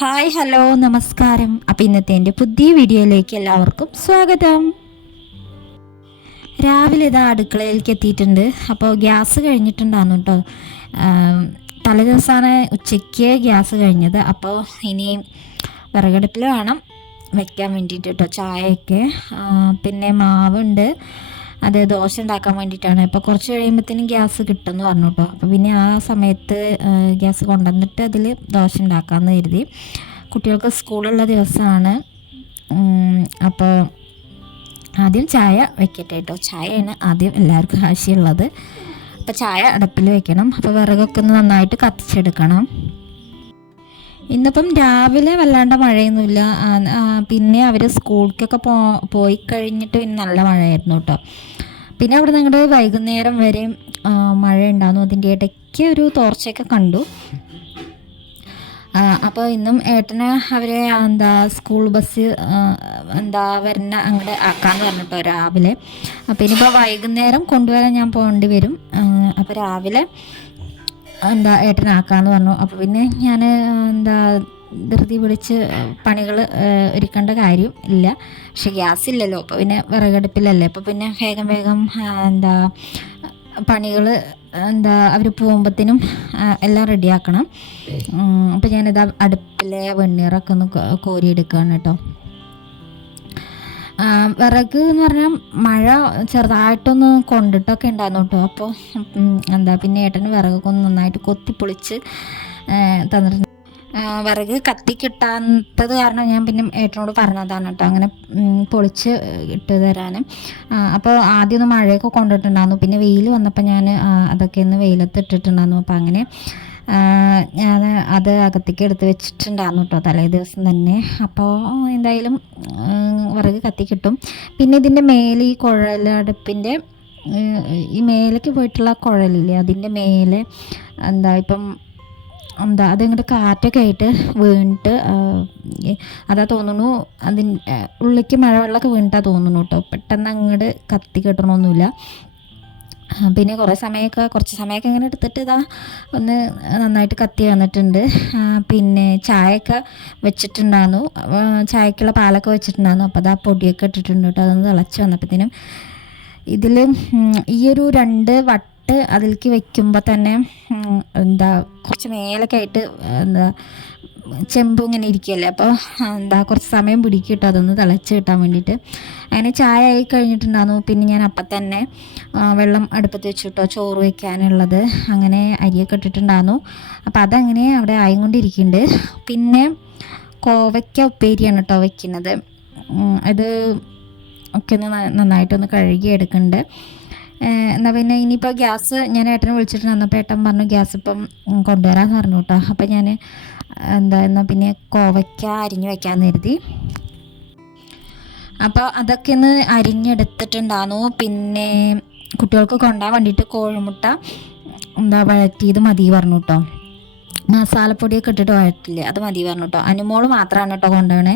Hi hello നമസ്കാരം. അപ്പം ഇന്നത്തെ എന്റെ പുതിയ വീഡിയോയിലേക്ക് എല്ലാവർക്കും സ്വാഗതം. രാവിലെ ഇതാ അടുക്കളയിലേക്ക് എത്തിയിട്ടുണ്ട്. അപ്പോൾ ഗ്യാസ് കഴിഞ്ഞിട്ടുണ്ടാകുന്നു കേട്ടോ. തലേദിവസമാണ് ഉച്ചയ്ക്ക് ഗ്യാസ് കഴിഞ്ഞത്. അപ്പോൾ ഇനി വിറകടുപ്പിൽ വേണം വയ്ക്കാൻ വേണ്ടിയിട്ട് കേട്ടോ ചായയൊക്കെ. പിന്നെ മാവുണ്ട്. അത് ദോശ ഉണ്ടാക്കാൻ വേണ്ടിയിട്ടാണ്. അപ്പോൾ കുറച്ച് കഴിയുമ്പോഴത്തേനും ഗ്യാസ് കിട്ടുമെന്ന് പറഞ്ഞു കേട്ടോ അപ്പോൾ പിന്നെ ആ സമയത്ത് ഗ്യാസ് കൊണ്ടുവന്നിട്ട് അതിൽ ദോശ ഉണ്ടാക്കാമെന്ന് കരുതി. കുട്ടികൾക്ക് സ്കൂളുള്ള ദിവസമാണ്. അപ്പോൾ ആദ്യം ചായ വെക്കട്ടെ കേട്ടോ ചായയാണ് ആദ്യം എല്ലാവർക്കും ആവശ്യമുള്ളത്. അപ്പോൾ ചായ അടുപ്പിൽ വെക്കണം. അപ്പോൾ വിറകൊക്കെ ഒന്ന് നന്നായിട്ട് കത്തിച്ചെടുക്കണം. ഇന്നിപ്പം രാവിലെ വല്ലാണ്ട് മഴയൊന്നുമില്ല. പിന്നെ അവർ സ്കൂളിലേക്കൊക്കെ പോ പോയി കഴിഞ്ഞിട്ട് പിന്നെ നല്ല മഴയായിരുന്നു കേട്ടോ. പിന്നെ അവിടെ ഞങ്ങളുടെ വൈകുന്നേരം വരെ മഴ ഉണ്ടായിരുന്നു അതിന്റെ ഇടയ്ക്ക് ഒരു തോർച്ചയൊക്കെ കണ്ടു. അപ്പോൾ ഇന്നും ഏട്ടന് അവരെ എന്താ സ്കൂൾ ബസ് എന്താ വരുന്ന അങ്ങോട്ട് ആക്കാന്ന് പറഞ്ഞിട്ടോ രാവിലെ. അപ്പോൾ ഇനിയിപ്പോൾ വൈകുന്നേരം കൊണ്ടുവരാൻ ഞാൻ പോകേണ്ടി വരും. അപ്പോൾ രാവിലെ എന്താ ഏട്ടനാക്കാന്ന് പറഞ്ഞു. അപ്പോൾ പിന്നെ ഞാൻ എന്താ ധൃതി പിടിച്ച് പണികൾ ഒരുക്കേണ്ട കാര്യം ഇല്ല. പക്ഷെ ഗ്യാസ് ഇല്ലല്ലോ അപ്പോൾ പിന്നെ വിറകടുപ്പിലല്ലേ. അപ്പോൾ പിന്നെ വേഗം വേഗം എന്താ പണികൾ എന്താ അവർ പോകുമ്പോഴത്തേനും എല്ലാം റെഡിയാക്കണം. അപ്പോൾ ഞാനിത് അടുപ്പിലെ വെണ്ണീറൊക്കെ ഒന്ന് കോരിയെടുക്കണം കേട്ടോ. വിറക് എന്ന് പറഞ്ഞാൽ മഴ ചെറുതായിട്ടൊന്ന് കൊണ്ടിട്ടൊക്കെ ഉണ്ടായിരുന്നു കേട്ടോ അപ്പോൾ എന്താ പിന്നെ ഏട്ടന് വിറകൊക്കെ ഒന്ന് നന്നായിട്ട് കൊത്തിപ്പൊളിച്ച് ആ, വിറക് കത്തി കിട്ടാത്തത് കാരണം ഞാൻ പിന്നെ ഏട്ടനോട് പറഞ്ഞതാണ് കേട്ടോ അങ്ങനെ പൊളിച്ച് ഇട്ട് തരാനും. അപ്പോൾ ആദ്യം ഒന്ന് മഴയൊക്കെ കൊണ്ടിട്ടുണ്ടായിരുന്നു. പിന്നെ വെയിൽ വന്നപ്പോൾ ഞാൻ അതൊക്കെ ഒന്ന് വെയിലത്ത് ഇട്ടിട്ടുണ്ടായിരുന്നു. അപ്പോൾ അങ്ങനെ ഞാൻ അത് അകത്തേക്ക് എടുത്ത് വെച്ചിട്ടുണ്ടായിരുന്നു കേട്ടോ തലേ ദിവസം തന്നെ. അപ്പോൾ എന്തായാലും വിറക് കത്തി കിട്ടും. പിന്നെ ഇതിന്റെ മേലെ ഈ കുഴലടുപ്പിന്റെ ഈ മേലേക്ക് പോയിട്ടുള്ള കുഴലില്ലേ അതിന്റെ മേലെ എന്താ ഇപ്പം എന്താ അതിങ്ങോട്ട് കാറ്റൊക്കെ ആയിട്ട് വീണിട്ട് അതാ തോന്നുന്നു അതിന് ഉള്ളിലേക്ക് മഴവെള്ളമൊക്കെ വീണിട്ടാ തോന്നുന്നു കേട്ടോ പെട്ടെന്ന് അങ്ങോട്ട് കത്തി കിട്ടണമൊന്നുമില്ല പിന്നെ കുറേ സമയമൊക്കെ കുറച്ച് സമയമൊക്കെ ഇങ്ങനെ എടുത്തിട്ട് ഇതാ ഒന്ന് നന്നായിട്ട് കത്തി വന്നിട്ടുണ്ട്. പിന്നെ ചായയൊക്കെ വെച്ചിട്ടുണ്ടായിരുന്നു ചായക്കുള്ള പാലൊക്കെ വെച്ചിട്ടുണ്ടായിരുന്നു അപ്പോൾ അതാ പൊടിയൊക്കെ ഇട്ടിട്ടുണ്ട് കേട്ടോ. അതൊന്ന് തിളച്ച് വന്നപ്പോഴത്തേനും ഇതിൽ ഈയൊരു രണ്ട് വട്ട് അതിലേക്ക് വെക്കുമ്പോൾ തന്നെ എന്താ കുറച്ച് മേലൊക്കെ ആയിട്ട് എന്താ ചെമ്പ് ഇങ്ങനെ ഇരിക്കുകയല്ലേ? അപ്പോൾ എന്താ കുറച്ച് സമയം പിടിക്കും അതൊന്ന് തിളച്ച് കിട്ടാൻ വേണ്ടിയിട്ട്. അങ്ങനെ ചായ ആയി കഴിഞ്ഞിട്ടുണ്ടായിരുന്നു പിന്നെ ഞാൻ അപ്പം തന്നെ വെള്ളം അടുപ്പത്ത് വെച്ചിട്ടോ ചോറ് വയ്ക്കാനുള്ളത് അങ്ങനെ അരിയൊക്കെ ഇട്ടിട്ടുണ്ടായിരുന്നു അപ്പോൾ അതങ്ങനെ അവിടെ ആയിക്കൊണ്ടിരിക്കുന്നുണ്ട്. പിന്നെ കോവയ്ക്ക ഉപ്പേരിയാണ് കേട്ടോ വയ്ക്കുന്നത് അത് ഒക്കെ ഒന്ന് നന്നായിട്ടൊന്ന് കഴുകി എടുക്കുന്നുണ്ട് എന്നാൽ പിന്നെ ഇനിയിപ്പോൾ ഗ്യാസ് ഞാൻ ഏട്ടനെ വിളിച്ചിട്ട് അപ്പോൾ ഏട്ടൻ പറഞ്ഞു ഗ്യാസ് ഇപ്പം കൊണ്ടുവരാമെന്ന് പറഞ്ഞു കേട്ടോ അപ്പോൾ ഞാൻ എന്താ എന്നാൽ പിന്നെ കോവയ്ക്ക അരിഞ്ഞു വയ്ക്കാമെന്ന് കരുതി. അപ്പോൾ അതൊക്കെ ഒന്ന് അരിഞ്ഞെടുത്തിട്ടുണ്ടായിരുന്നു പിന്നെ കുട്ടികൾക്ക് കൊണ്ടുപോകാൻ വേണ്ടിയിട്ട് കോഴിമുട്ട എന്താ വഴറ്റിയത് മതി പറഞ്ഞു കേട്ടോ മസാലപ്പൊടിയൊക്കെ ഇട്ടിട്ട് വഴറ്റില്ലേ അത് മതി പറഞ്ഞു കേട്ടോ അനുമോൾ മാത്രമാണ് കേട്ടോ കൊണ്ടുപോകണേ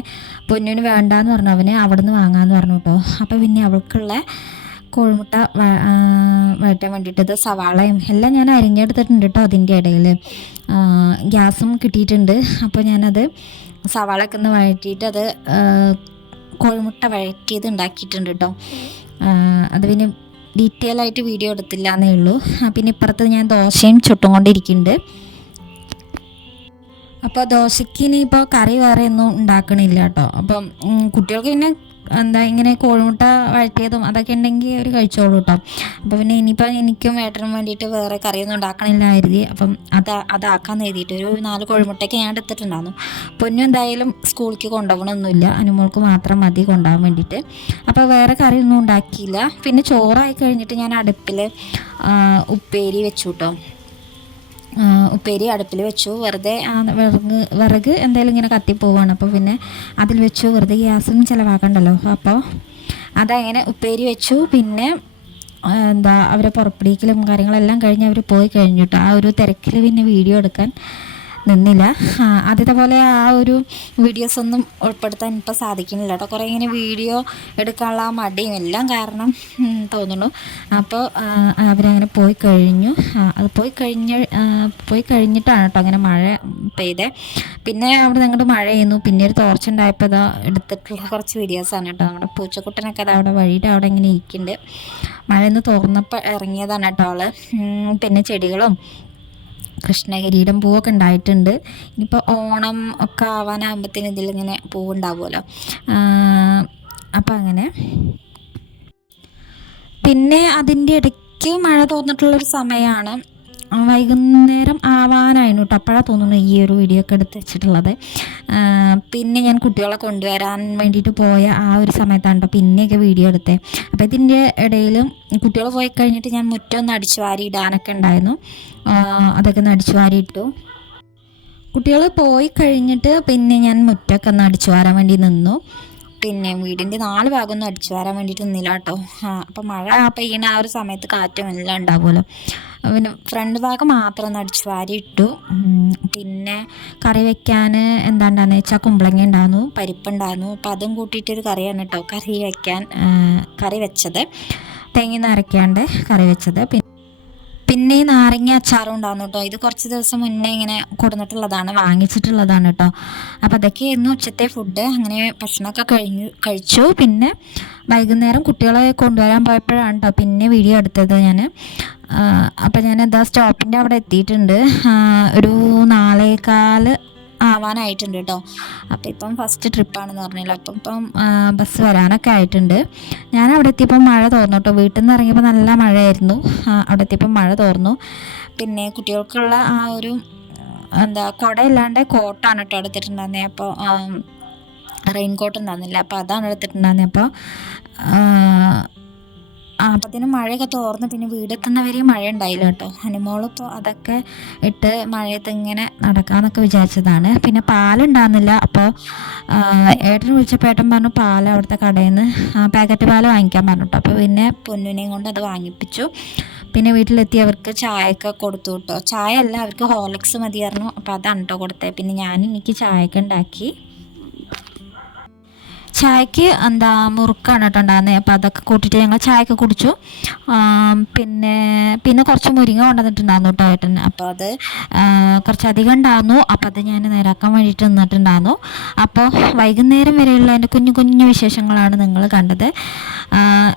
പൊന്നിന് വേണ്ടാന്ന് പറഞ്ഞു അവന് അവിടെ നിന്ന് വാങ്ങാമെന്ന് പറഞ്ഞു കേട്ടോ അപ്പോൾ പിന്നെ അവൾക്കുള്ള കോഴിമുട്ട വരട്ടാൻ വേണ്ടിയിട്ടത് സവാളയും എല്ലാം ഞാൻ അരിഞ്ഞെടുത്തിട്ടുണ്ട് കേട്ടോ അതിന്റെ ഇടയിൽ. ഗ്യാസും കിട്ടിയിട്ടുണ്ട്. അപ്പോൾ ഞാനത് സവാളയൊക്കെ ഒന്ന് വഴറ്റിയിട്ട് അത് കോഴിമുട്ട വഴറ്റിയത് ഉണ്ടാക്കിയിട്ടുണ്ട് കേട്ടോ അത് പിന്നെ ഡീറ്റെയിൽ ആയിട്ട് വീഡിയോ എടുത്തില്ല എന്നേ ഉള്ളൂ. പിന്നെ ഇപ്പുറത്ത് ഞാൻ ദോശയും ചുട്ടും കൊണ്ടിരിക്കുന്നുണ്ട്. അപ്പോൾ ദോശയ്ക്ക് ഇനിയിപ്പോൾ കറി വേറെ ഒന്നും ഉണ്ടാക്കണില്ല കേട്ടോ അപ്പം കുട്ടികൾക്ക് പിന്നെ എന്താ ഇങ്ങനെ കോഴിമുട്ട വഴറ്റിയതും അതൊക്കെ ഉണ്ടെങ്കിൽ അവർ കഴിച്ചോളൂ കേട്ടോ അപ്പോൾ പിന്നെ ഇനിയിപ്പോൾ എനിക്കും ഏട്ടനും വേണ്ടിയിട്ട് വേറെ കറിയൊന്നും ഉണ്ടാക്കണില്ല കരുതി. അപ്പം അത് അതാക്കാൻ എഴുതിയിട്ട് ഒരു നാല് കോഴിമുട്ടയൊക്കെ ഞാൻ എടുത്തിട്ടുണ്ടായിരുന്നു പൊന്നു എന്തായാലും സ്കൂളിലേക്ക് കൊണ്ടുപോകണമൊന്നുമില്ല അനുമോൾക്ക് മാത്രം മതി കൊണ്ടുപോകാൻ വേണ്ടിയിട്ട് അപ്പോൾ വേറെ കറിയൊന്നും ഉണ്ടാക്കിയില്ല. പിന്നെ ചോറായി കഴിഞ്ഞിട്ട് ഞാൻ അടുപ്പിൽ ഉപ്പേരി വെച്ചു കേട്ടോ ഉപ്പേരി അടുപ്പിൽ വെച്ചു. വെറുതെ വിറക് വിറക് എന്തായാലും ഇങ്ങനെ കത്തിപ്പോവാണ് അപ്പോൾ പിന്നെ അതിൽ വെച്ചു. വെറുതെ ഗ്യാസും ചിലവാക്കണ്ടല്ലോ. അപ്പോൾ അതങ്ങനെ ഉപ്പേരി വെച്ചു. പിന്നെ എന്താ അവരെ പുറപ്പെടിക്കലും കാര്യങ്ങളെല്ലാം കഴിഞ്ഞ് അവർ പോയി കഴിഞ്ഞിട്ട് ആ ഒരു തിരക്കിൽ പിന്നെ വീഡിയോ എടുക്കാൻ നിന്നില്ല. ആദ്യത്തെ പോലെ ആ ഒരു വീഡിയോസ് ഒന്നും ഉൾപ്പെടുത്താൻ ഇപ്പോൾ സാധിക്കുന്നില്ല കേട്ടോ കുറേ ഇങ്ങനെ വീഡിയോ എടുക്കാനുള്ള മടിയും എല്ലാം കാരണം തോന്നുന്നു. അപ്പോൾ അവരങ്ങനെ പോയി കഴിഞ്ഞു. അത് പോയി കഴിഞ്ഞ പോയി കഴിഞ്ഞിട്ടാണ് കേട്ടോ അങ്ങനെ മഴ പെയ്തേ. പിന്നെ അവിടെ നിങ്ങളുടെ മഴ ചെയ്യുന്നു പിന്നെ ഒരു തോർച്ച ഉണ്ടായപ്പോൾ ഇതാ എടുത്തിട്ടുള്ള കുറച്ച് വീഡിയോസാണ് കേട്ടോ നമ്മുടെ പൂച്ചക്കുട്ടനൊക്കെ അത് അവിടെ വഴിയുടെ അവിടെ ഇങ്ങനെ ഇരിക്കുന്നുണ്ട്. മഴ ഒന്ന് തോർന്നപ്പോൾ ഇറങ്ങിയതാണ് കേട്ടോ അവൾ പിന്നെ ചെടികളും കൃഷ്ണകിരീടം പൂവൊക്കെ ഉണ്ടായിട്ടുണ്ട്. ഇനിയിപ്പോൾ ഓണം ഒക്കെ ആവാനാകുമ്പോഴത്തേന് ഇതിലിങ്ങനെ പൂവുണ്ടാവുമല്ലോ. അപ്പം അങ്ങനെ. പിന്നെ അതിന്റെ ഇടയ്ക്ക് മഴ തോന്നിട്ടുള്ളൊരു സമയമാണ് വൈകുന്നേരം ആവാനായിരുന്നു കേട്ടോ അപ്പോഴാണ് തോന്നുന്നു ഈ ഒരു വീഡിയോ ഒക്കെ എടുത്ത് വെച്ചിട്ടുള്ളത്. പിന്നെ ഞാൻ കുട്ടികളെ കൊണ്ടുവരാൻ വേണ്ടിയിട്ട് പോയ ആ ഒരു സമയത്താണ് കേട്ടോ പിന്നെയൊക്കെ വീഡിയോ എടുത്തത് അപ്പോൾ ഇതിന്റെ ഇടയിൽ കുട്ടികൾ പോയി കഴിഞ്ഞിട്ട് ഞാൻ മുറ്റം ഒന്ന് അടിച്ചു വാരി ഇടാനൊക്കെ ഉണ്ടായിരുന്നു. അതൊക്കെ ഒന്ന് അടിച്ചു വാരി ഇട്ടു. കുട്ടികൾ പോയി കഴിഞ്ഞിട്ട് പിന്നെ ഞാൻ മുറ്റമൊക്കെ ഒന്ന് അടിച്ചു വാരാൻ വേണ്ടി നിന്നു. പിന്നെ വീടിന്റെ നാല് ഭാഗം ഒന്നും അടിച്ചു വരാൻ വേണ്ടിയിട്ട് നിന്നില്ല കേട്ടോ. ആ അപ്പം മഴ പെയ്യണ ആ ഒരു സമയത്ത് കാറ്റും എല്ലാം ഉണ്ടാവുമല്ലോ. പിന്നെ ഫ്രണ്ട് ഭാഗം മാത്രം ഒന്ന് അടിച്ചു വാരി ഇട്ടു. പിന്നെ കറി വെക്കാൻ എന്താണ്ടാന്ന് വെച്ചാൽ കുമ്പളങ്ങ ഉണ്ടായിരുന്നു പരിപ്പുണ്ടായിരുന്നു അപ്പം അതും കൂട്ടിയിട്ടൊരു കറിയാണ് കേട്ടോ കറി വെക്കാൻ കറി വെച്ചത്. തേങ്ങ നിറയ്ക്കാണ്ട് കറി വെച്ചത്. പിന്നെ ഈ നാരങ്ങ അച്ചാറും ഉണ്ടായിരുന്നു കേട്ടോ ഇത് കുറച്ച് ദിവസം മുന്നേ ഇങ്ങനെ കൊടുന്നിട്ടുള്ളതാണ് വാങ്ങിച്ചിട്ടുള്ളതാണ് കേട്ടോ അപ്പോൾ അതൊക്കെയായിരുന്നു ഉച്ചത്തെ ഫുഡ് അങ്ങനെ ഭക്ഷണമൊക്കെ കഴിഞ്ഞു കഴിച്ചു. പിന്നെ വൈകുന്നേരം കുട്ടികളെ കൊണ്ടുവരാൻ പോയപ്പോഴാണ് കേട്ടോ പിന്നെ വീഡിയോ എടുത്തത് ഞാൻ അപ്പോൾ ഞാൻ എന്താ സ്റ്റോപ്പിന്റെ അവിടെ എത്തിയിട്ടുണ്ട്. ഒരു നാലേകാൽ ആവാനായിട്ടുണ്ട് കേട്ടോ അപ്പോൾ ഇപ്പം ഫസ്റ്റ് ട്രിപ്പാണെന്ന് പറഞ്ഞല്ലോ അപ്പം ഇപ്പം ബസ് വരാനൊക്കെ ആയിട്ടുണ്ട്. ഞാൻ അവിടെ എത്തിയപ്പോൾ മഴ തോർന്നു കേട്ടോ വീട്ടിൽ നിന്ന് ഇറങ്ങിയപ്പോൾ നല്ല മഴയായിരുന്നു. അവിടെ എത്തിയപ്പോൾ മഴ തോർന്നു. പിന്നെ കുട്ടികൾക്കുള്ള ആ ഒരു എന്താ കുട ഇല്ലാണ്ട് കോട്ടാണ് കേട്ടോ എടുത്തിട്ടുണ്ടായിരുന്നത് അപ്പോൾ റെയിൻ കോട്ട് ഉണ്ടായിരുന്നില്ല. അപ്പോൾ അതാണ് എടുത്തിട്ടുണ്ടായിരുന്നത് അപ്പോൾ അപ്പത്തിന് മഴയൊക്കെ തോർന്ന് പിന്നെ വീടെത്തുന്നവരെയും മഴ ഉണ്ടായില്ല കേട്ടോ. ഹനുമോളിപ്പോൾ അതൊക്കെ ഇട്ട് മഴയത്ത് ഇങ്ങനെ നടക്കാമെന്നൊക്കെ വിചാരിച്ചതാണ്. പിന്നെ പാലുണ്ടാകുന്നില്ല അപ്പോൾ ഏട്ടൻ വിളിച്ചപ്പോൾ ഏട്ടൻ പറഞ്ഞു പാൽ അവിടുത്തെ കടയിൽ നിന്ന് പാക്കറ്റ് പാൽ വാങ്ങിക്കാൻ പറഞ്ഞു കേട്ടോ അപ്പോൾ പിന്നെ പൊന്നുനെയും കൊണ്ട് അത് വാങ്ങിപ്പിച്ചു. പിന്നെ വീട്ടിലെത്തി അവർക്ക് ചായയൊക്കെ കൊടുത്തു കേട്ടോ ചായ അല്ല അവർക്ക് ഹോർലിക്സ് മതിയായിരുന്നു. അപ്പോൾ അതാണ് കേട്ടോ കൊടുത്തത് പിന്നെ ഞാൻ എനിക്ക് ചായയൊക്കെ ഉണ്ടാക്കി. ചായക്ക് എന്താ മുറുക്കാണ് കേട്ടോ ഉണ്ടാകുന്നത് അപ്പോൾ അതൊക്കെ കൂട്ടിയിട്ട് ഞങ്ങൾ ചായയൊക്കെ കുടിച്ചു. പിന്നെ പിന്നെ കുറച്ച് മുരിങ്ങ കൊണ്ടുവന്നിട്ടുണ്ടായിരുന്നു കേട്ടോ ഏട്ടൻ അപ്പോൾ അത് കുറച്ചധികം ഉണ്ടായിരുന്നു അപ്പോൾ അത് ഞാൻ നേരാക്കാൻ വേണ്ടിയിട്ട് നിന്നിട്ടുണ്ടായിരുന്നു. അപ്പോൾ വൈകുന്നേരം വരെയുള്ള എന്റെ കുഞ്ഞു കുഞ്ഞു വിശേഷങ്ങളാണ് നിങ്ങൾ കണ്ടത്.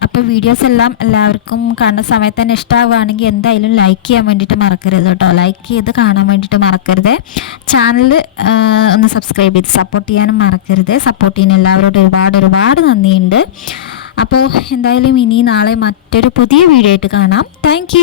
അപ്പോൾ വീഡിയോസ് എല്ലാം എല്ലാവർക്കും കാണുന്ന സമയത്ത് തന്നെ ഇഷ്ടമാവുകയാണെങ്കിൽ എന്തായാലും ലൈക്ക് ചെയ്യാൻ വേണ്ടിയിട്ട് മറക്കരുത് കേട്ടോ. ലൈക്ക് ചെയ്ത് കാണാൻ വേണ്ടിയിട്ട് മറക്കരുത്. ചാനൽ ഒന്ന് സബ്സ്ക്രൈബ് ചെയ്ത് സപ്പോർട്ട് ചെയ്യാനും മറക്കരുത്. സപ്പോർട്ട് ചെയ്യുന്ന എല്ലാവരോടും ഒരുപാട് ഒരുപാട് നന്ദിയുണ്ട്. അപ്പോൾ എന്തായാലും ഇനി നാളെ മറ്റൊരു പുതിയ വീഡിയോ ആയിട്ട് കാണാം. താങ്ക്